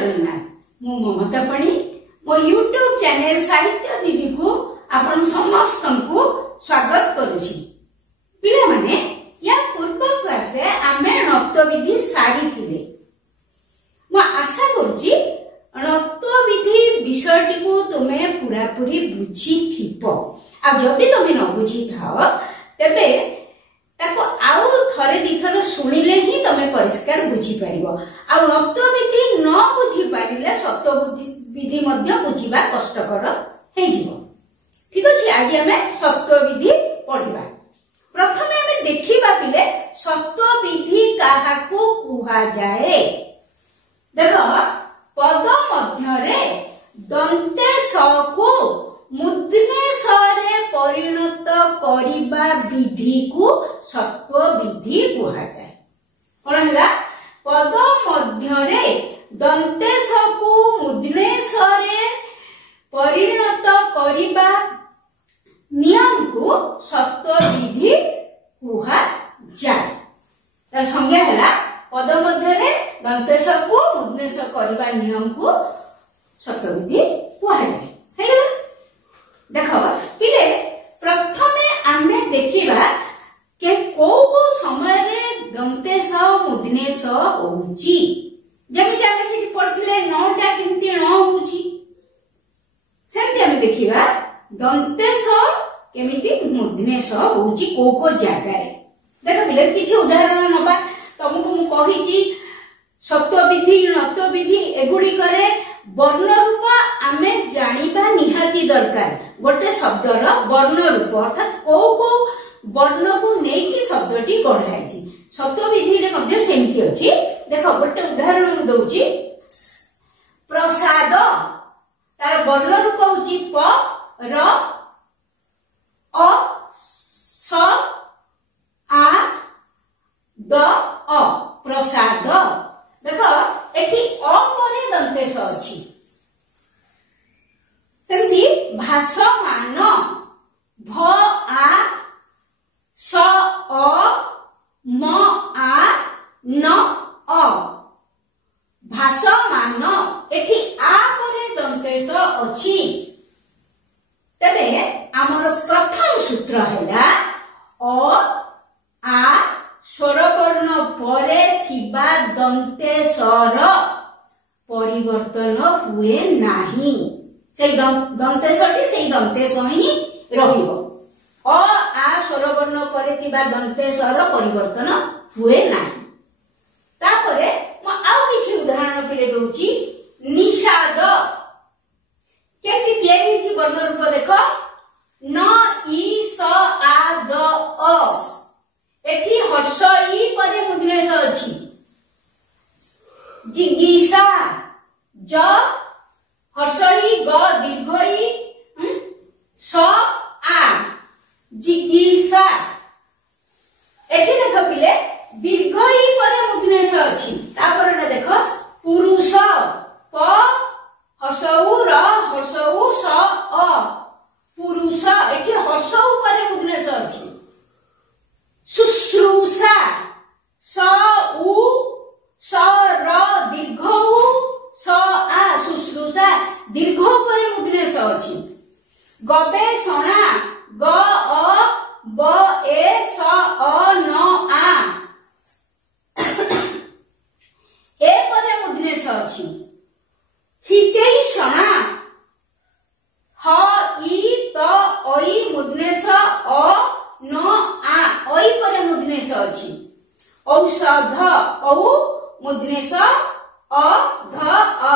जगन्नाथ मु ममता पणी मो यूट्यूब चैनल साहित्य दीदी को आपण समस्त को स्वागत करुछि। पिला माने या पूर्व क्लास रे आमे नृत्य विधि सारी थिले मु आशा करूछि नृत्य विधि विषयटी को तुमे पूरा पूरी बुझी थिपो आ जदी तुमे न बुझी थाओ तबे ताको आउ थरे दिथर सुनिले ही तमे परिष्कार बुझी परिबो आ नृत्य विधि न बुझी पारिले सत्य विधि मध्य बुझीबा कष्टकर हे जिवो। ठीक अछि, आज हमें सत्य विधि पढिबा। प्रथमे हमें देखिबा पिले सत्य विधि काहाकू कुहा जाए। देखो पद मध्यरे दंते स को मुद्ने स रे परिणत करिबा विधि को सत्य विधि कुहा जाए। कोन हला पद मध्यरे दंते स को मुद्ने स रे परिणत करिबा नियम को सत्य विधि कुहा जाए। तार संज्ञा हला पद मध्यरे दंते स को मुद्ने स करिबा नियम को सत्य विधि कुहा जाए। हेला देखो पिले प्रथमे आमे देखिबा के को समय रे दंते स मुद्ने स होउची। जेमिति आमे सेठी पढथिले नौटा किंती न होउची सेमति आमे देखिबा दंते स केमिति मुद्ने स होउची को जागा रे। देखो पिले किछि उदाहरण नबा तुमको मु कहिची सत्य विधि नृत्य विधि एगुडी करे वर्ण रूप आमे जानिबा निहाती दरकार। गोटे शब्दर वर्ण रूप अर्थात को वर्ण को नेकी शब्दटी गढ़ाइछि। सत्य विधि रे मध्ये सेमति अछि। देखो गोटे उदाहरण मु दउची प्रसाद तार वर्ण रूप होची प र अ स आ द अ प्रसाद। देखो एठी अ परे दंतेश अछि सेमति भाषमान भ आ स अ म आ न अ भाषमान एठी आ परे दंतेश अछि। तबे हमर प्रथम सूत्र हैला अ आ स्वरवर्ण परे थिबा दंतेशर परिवर्तन हुए नाही। सेई दंतेशटी सेई दंतेश ही रहिबो। अ आ स्वरवर्ण परे थिबा दंतेशर परिवर्तन हुए नाही। तापरे म आउ किछि उदाहरण पिले दउची निषाद केति तियारी छि वर्ण रूप देखो न इ स आ द अ एठी हर्ष इ परे मुद्ने स अछि। जिज्ञासा ज हर्ष इ ग दीर्घ इ स आ जिज्ञासा एठी देखो पिले दीर्घ इ परे मुद्ने स अछि। तापर देखो पुरुष प हर्ष उ र हर्ष उ स अ पुरुष एठी हर्ष उ परे मुद्ने स अछि। शुश्रूषा स उ स र दीर्घ उ स आ शुश्रूषा दीर्घ परे मुद्ने स अछि। गवेषणा ग अ ब ए स अ न आ ए परे मुद्ने स अछि। हितैषणा ह इ त ओइ मुद्ने स अ न आ ओइ परे मुद्ने स अछि। औषध औ मुद्ने स अ ध अ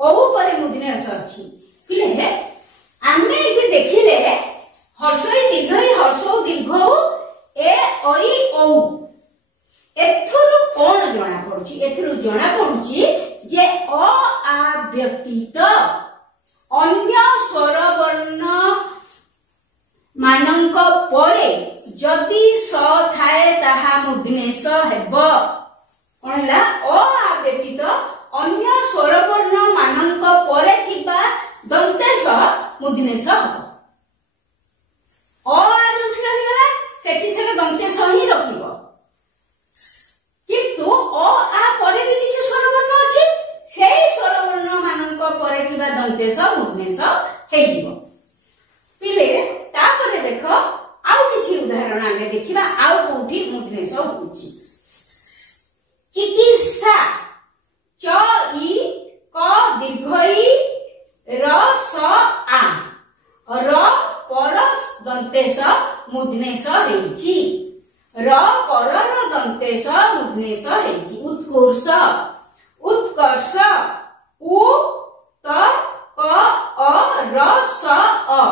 औ परे मुद्ने स अछि। पिले आमे एठी देखिले हर्षई दीर्घई हर्षौ दीर्घौ ए ओइ औ एथुरु कोन जणा पडुची एथुरु जणा पडुची जे अ आ व्यतीत अन्य स्वर वर्ण मानंक परे जदि स थाए ताहा मुद्ने स हेबो। कोन हला अ आ व्यतीत अन्य स्वर वर्ण मानंक परे थिबा दंतेश मुद्ने स हेबो। अ आ जोठी रहिला सेठी सेटा दंतेश ही रखिबो। किंतु अ आ परे भी किछि स्वर वर्ण अछि सेही स्वर दंतेश मुग्नेश हेजिबो पिले तापरे देखो आउ किछि उदाहरण आमे देखिबा आउ कोठी मुग्नेश होउची चिकित्सा च इ क दीर्घ इ र स आ र परस दंतेश मुग्नेश हेछि र परर दंतेश मुग्नेश हेछि उत्कर्ष उत्कर्ष उ त क अ र स अ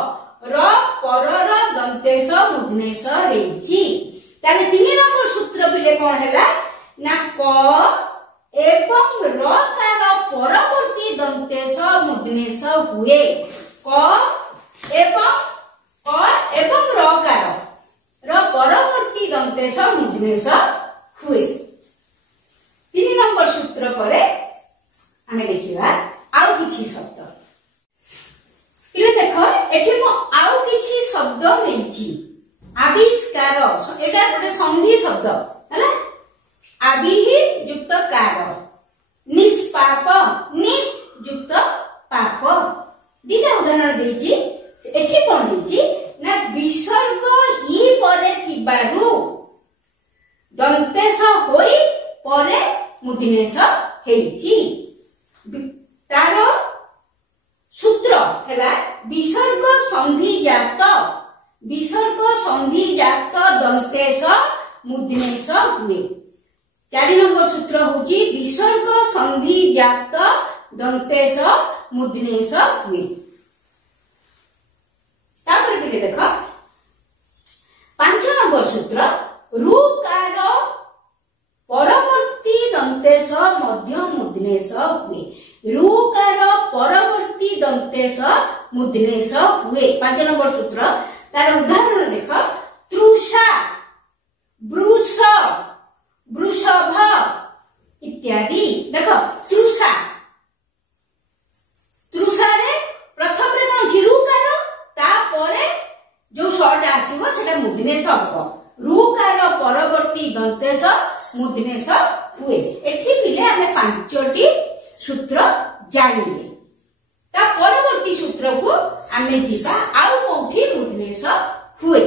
र परर दंतेश मुग्नेश हेछि ताले 3 नंबर सूत्र पिले कोन हैला ना क एवं र तार परवर्ती दंतेश मुग्नेश हुए क एवं र कार र परवर्ती दंतेश मुग्नेश हुए 3 नंबर सूत्र परे आमे देखिबा आउ किछि शब्द पिले देखो एठी म आउ किछि शब्द नेछि आविष्कार एटा गोटे संधि शब्द हला आविहि युक्त कार निष्पाप नि युक्त पाप दिना उदाहरण देछि एठी कोन हेछि ना विसर्ग इ परे थिबारु दंतेश होई परे मुग्नेश हेछि तार सूत्र हैला विसर्ग संधि जात दंतेश मुग्नेश हुए 4 नंबर सूत्र होची विसर्ग संधि जात दंतेश मुग्नेश हुए तापर के देखो 5 नंबर सूत्र रुकार परवर्ती दंतेश मध्य मुग्नेश हुए रुकार परवर्ती दंतेश मुग्नेश हुए 5 नंबर सूत्र तार उदाहरण देखो तृषा वृष वृषभ इत्यादि देखो तृषा तृषारे प्रथम रे कोन रुकार ता परे जो शब्द आसीबो सेटा मुग्नेश हबो रुकार परवर्ती दंतेश मुग्नेश हुए एठी पिले हमें 5टी सूत्र जानिले ता परवर्ती सूत्र को आमे जिबा आउ कोठी मुग्नेश हुए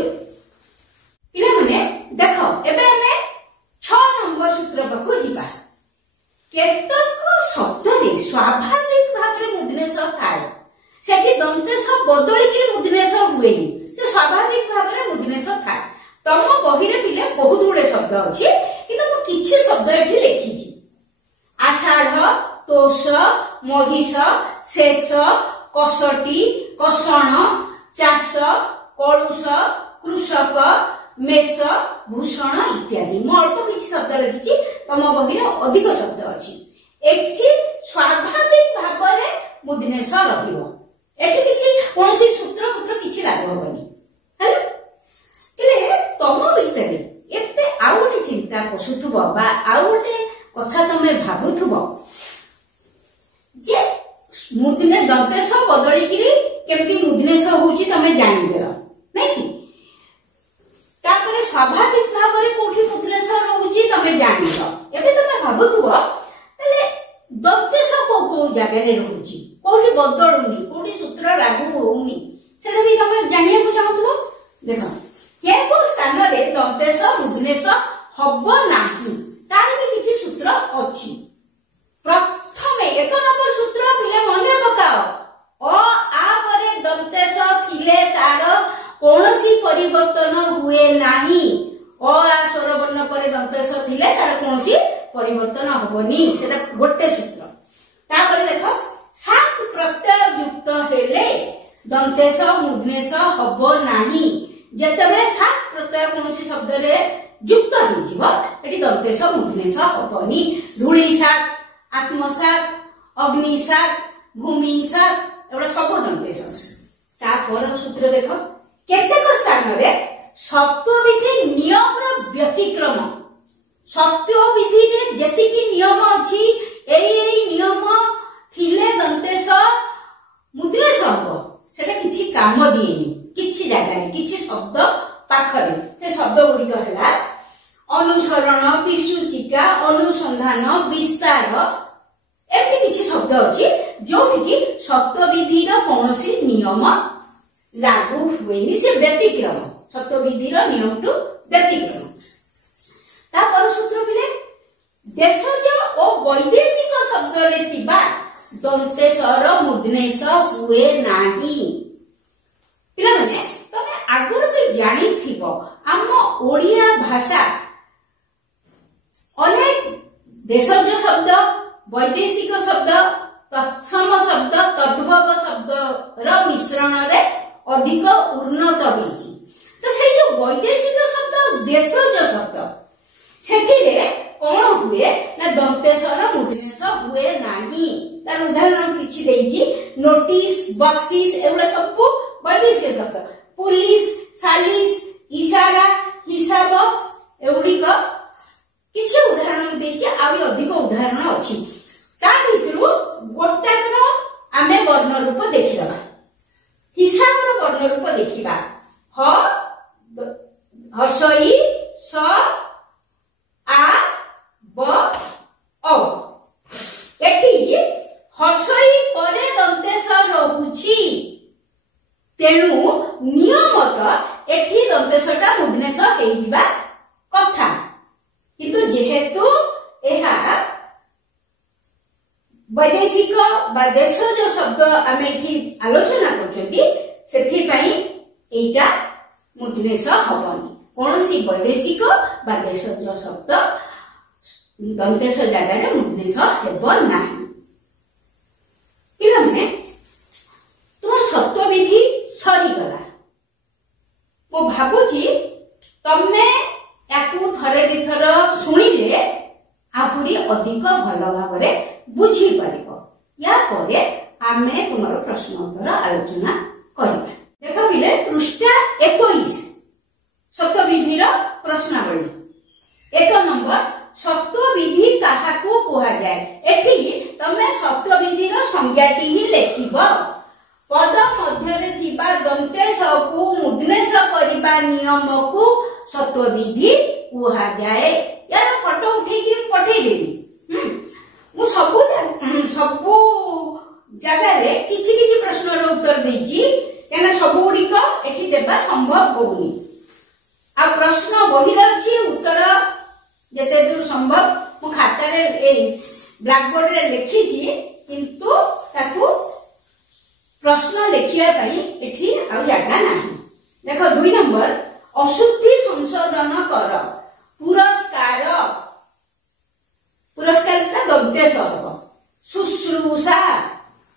पिले माने देखो एबे हमें 6 नंबर सूत्र को जिबा केतक शब्द रे स्वाभाविक भाबरे मुग्नेश थाए सेठी दंतेश बदली कि मुग्नेश हुएनी से स्वाभाविक भाबरे मुग्नेश थाए तम बहिरे पिले बहुत गुडे शब्द अछि किंतु मु किछि शब्द एठी लिखिछि आषाढ़ तोष महिष शेष कसटी कषण चाष कलुष कृषक मेष भूषण इत्यादि मु अल्प किछि शब्द लिखिछि तम बहिरे अधिक शब्द अछि एठी स्वाभाविक भाबरे मुग्नेश रहिबो एठी किछि कोनसी सूत्र पुत्र किछि लागबोनी हैला इले तम भितरे एते आउटे चिंता पसुथबो बा आउटे कथा तमे भाबुथबो जे मुग्ने दंतेश बदली कि केमती मुग्नेश होउची तमे जानि देला नै कि तापरे स्वाभाविक भाबरे कोठी मुग्नेश होउची तमे जानिलो एबे तमे भाबुथबो तले दंतेश को जगह रे रहउची कोठी बदलुनी कोठी सूत्र लागू होउनी सेटा भी तमे जानिया को चाहथबो देखो केको स्थान रे दंतेश मुग्नेश हबो नाही तार भी किछि सूत्र अछि प्रथमे 1 नंबर सूत्र पिले मने पकाओ अ आ परे दंतेश थिले तार कोनोसी परिवर्तन हुए नाही अ आ स्वर वर्ण परे दंतेश थिले तार कोनोसी परिवर्तन हबोनी सेटा गोटे सूत्र तापर देखो सात प्रत्यय युक्त हेले दंतेश मुग्नेश हबो नाही जेतेबे सात प्रत्यय कोनोसी शब्द रे युक्त होइजिबो एटी दंतेश मुग्नेश हबोनी धूलिसात आत्मसात अग्निसात भूमिसात एबा सब दंतेश तापर सूत्र देखो केतेक स्थान रे सत्वविधि नियम रो व्यतिक्रम सत्वविधि रे जेतिकी नियम अछि एई नियम थिले दंतेश मुग्नेश हबो सेटा किछि काम दिएनी किछि जागा रे किछि शब्द पाखरे से शब्द गुडी कहला अनुसरण विसूचिका अनुसंधान विस्तार एमती किसी शब्द अच्छी जो कि शब्दविधि कौन नियम लागू हुए से व्यतिक्रम शब्दविधि नियम टू व्यतिक्रम तापर सूत्र मिले देशज और वैदेशिक शब्द रे थिबा दंतेशर मुद्नेश हुए नाही पिला माने तमे आगुर भी जानी थिबो आम ओडिया भाषा अनेक देशज शब्द वैदेशिक शब्द तत्सम शब्द तद्भव शब्द र मिश्रण रे अधिक उन्नत होईची तो से जो वैदेशिक शब्द देशज शब्द सेथिरे कौन हुए ना दंतेशर मुद्नेश हुए नाही तार उदाहरण किछि देइची नोटिस बक्सिस एगुडा सब वैदेशिक शब्द पुलिस सालिस इशारा हिसाब एगुडिक किछि उदाहरण देइची आउरी अधिक उदाहरण अछि ता भितरु गोटाकर आमे वर्ण रूप देखिबा हिसाबर वर्ण रूप देखिबा ह हसई स आ ब औ एठी हसई परे दंतेश रहुछि तेणु नियमत एठी दंतेशटा मुद्नेश हेइ जिबा कथा किंतु जेहेतु एहा वैदेशिक बा देशज शब्द आमे एठी आलोचना करछथि सेथि पई एटा मुद्नेश हबनी कोनोसी वैदेशिक बा देशज शब्द दंतेश जगह मुद्नेश हेब नाही पिला माने तुम शब्दविधि सरी गला मो भाबुची तमे याकू थरे दिथर सुनिले आहुरी अधिक भल भाबरे बुझी पारिबो या परे आमे तुमर प्रश्न उत्तर आलोचना करिबा देखो बिले पृष्ठा 21 शब्दविधिर प्रश्नावली 1 नंबर शब्दविधि काहाकू कुहा जाय एठी तमे शब्दविधिर संज्ञाटी ही लेखिबो पद मध्यरे थिबा दंतेश को मुद्नेश करिबा नियम को शब्दविधि कुहा जाय यार फोटो उठे कि पठेइ देबी मु सबु जगह रे किछि किछि प्रश्नर उत्तर देछि केना सबु गुडिक एठी देबा संभव होउनी आ प्रश्न बहिर अछि उत्तर जते दूर संभव मु खाता रे ए ब्लैक बोर्ड रे लिखि छी किंतु ताकू प्रश्न लिखिया पई एठी आ जगह नाही देखो 2 नंबर अशुद्धि संशोधन कर पुरस्कार पुरस्कार दंतेश हबो शुश्रूषा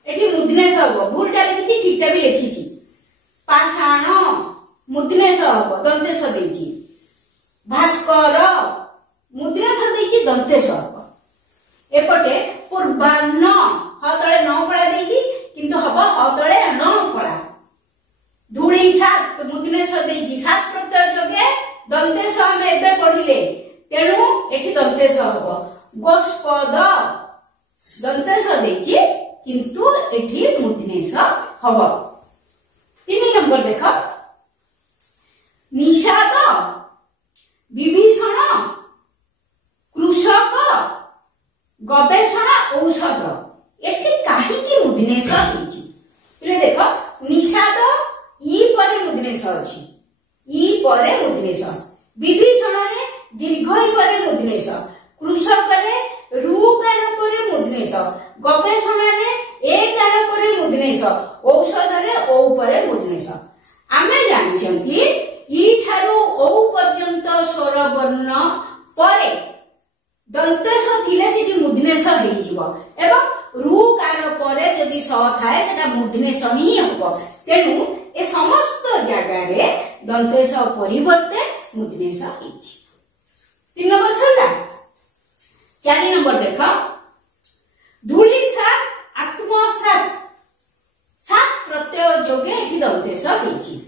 एठी मुद्नेश हबो भूलटा लिखि ठीकटा भी लिखि छी पाषाण मुद्नेश हबो दंतेश देछि भास्कर मुद्नेश देछि दंतेश हबो एपटे पूर्वान्न ह तळे न फळा देछि किंतु हबो ह तळे न फळा धूଳି सात मुद्नेश देछि सात प्रत्यय जोगे दंतेश हम एबे पढिले तेणु एठी दंतेश हबो गोस्पद दंतेश देछि किंतु एठी मुद्नेश हबो 3 नंबर देखो निषाद विभीषण कृषक गवेषणा औषध एठी काहे की मुद्नेश होईची पहिले देखो निषाद ई परे मुद्नेश अछि ई परे मुद्नेश विभीषण रे दीर्घ ई परे मुद्नेश कृषक रे रूकार परे मुद्नेश गवेषण रे एकार परे मुद्नेश औषध रे ओ परे मुद्नेश आमे जानिछंती ई ठारू ओ पर्यंत स्वर वर्ण परे दंतेश थिले सेठी मुद्नेश हेइ जिवो एवं रूकार परे यदि स थाए सेटा मुद्नेश ही हबो तेनु ए समस्त जगह रे दंतेश परिवर्ते मुद्नेश हेछि 3 नंबर सरला 4 नंबर देखो धूଳି सात आत्म सात सात प्रत्यय जोगे एठी दंतेश हेछि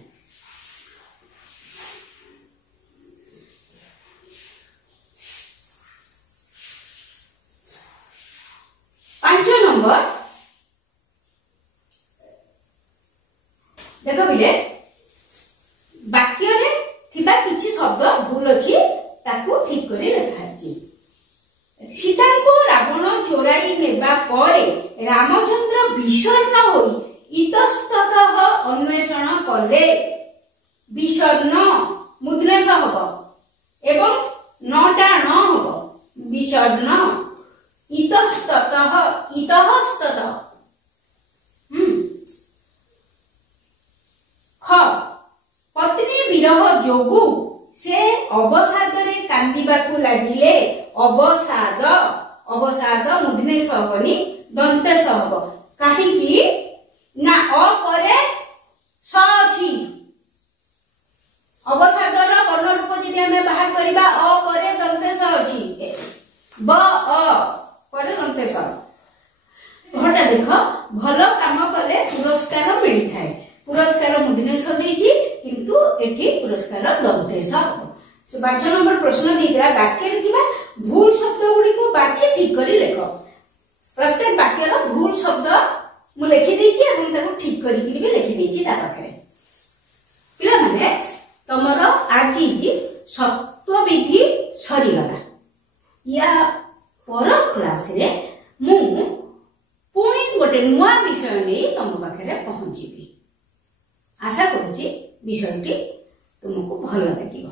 5 नंबर देखो बिले वाक्य रे थिबा किछि शब्द भूल अछि ताकू ठीक करे लेखा अछि सीता को रावण चोराई नेबा पर ରାମଚନ୍ଦ୍ର ବିଷର୍ଣ୍ଣ ହୋଇ ଇତସ୍ତତଃ ଅନ୍ୱେଷଣ କଲେ। ବିଷର୍ଣ୍ଣ ମୁଦ୍ରେଶ ହବ ଏବଂ ନଟା ନ ହବ ବିଷର୍ଣ୍ଣ। ଇତସ୍ତତଃ ଇତଃସ୍ତତଃ। ଖ ପତ୍ନୀ ବିରହ ଯୋଗୁ ସେ ଅବସାଦରେ କାନ୍ଦିବାକୁ ଲାଗିଲେ। ଅବସାଦ ଅବସାଦ ମୁଦ୍ରେଶ ହବନି ଦନ୍ତେଶ ହବ। କାହିଁକି ନା ଅ ପରେ ସ ଅଛି। ଅବସାଦର ବର୍ଣ୍ଣ ରୂପ ଯଦି ଆମେ ବାହାର କରିବା ଅ ପରେ ଦନ୍ତେଶ ଅଛି। ବ ଅ ପରେ ଦନ୍ତେଶ। ଘଟା ଦେଖ ଭଲ କାମ କଲେ ପୁରସ୍କାର ମିଳିଥାଏ। ପୁରସ୍କାର ମୁଦ୍ରେଶ ଦେଇଛି କିନ୍ତୁ ଏଠି ପୁରସ୍କାର ଦନ୍ତେଶ ହବ। 5 ନମ୍ବର ପ୍ରଶ୍ନ ଦେଇଥିଲା ବାକ୍ୟରେ ଥିବା ଭୁଲ ଶବ୍ଦ ଗୁଡିକୁ ବାଛି ଠିକ କରି ଲେଖ। ପ୍ରତ୍ୟେକ ବାକ୍ୟର ଭୁଲ ଶବ୍ଦ ମୁଁ ଲେଖିଦେଇଛି ଏବଂ ତାକୁ ଠିକ କରିକି ବି ଲେଖିଦେଇଛି ତା ପାଖରେ। ପିଲାମାନେ ତମର ଆଜି ସତ୍ତ୍ୱବିଧି ସରିଗଲା। ୟା ପର କ୍ଲାସରେ ମୁଁ ପୁଣି ଗୋଟେ ନୂଆ ବିଷୟ ନେଇ ତମ ପାଖରେ ପହଞ୍ଚିବି। ଆଶା କରୁଛି ବିଷୟଟି ତୁମକୁ ଭଲ ଲାଗିବ।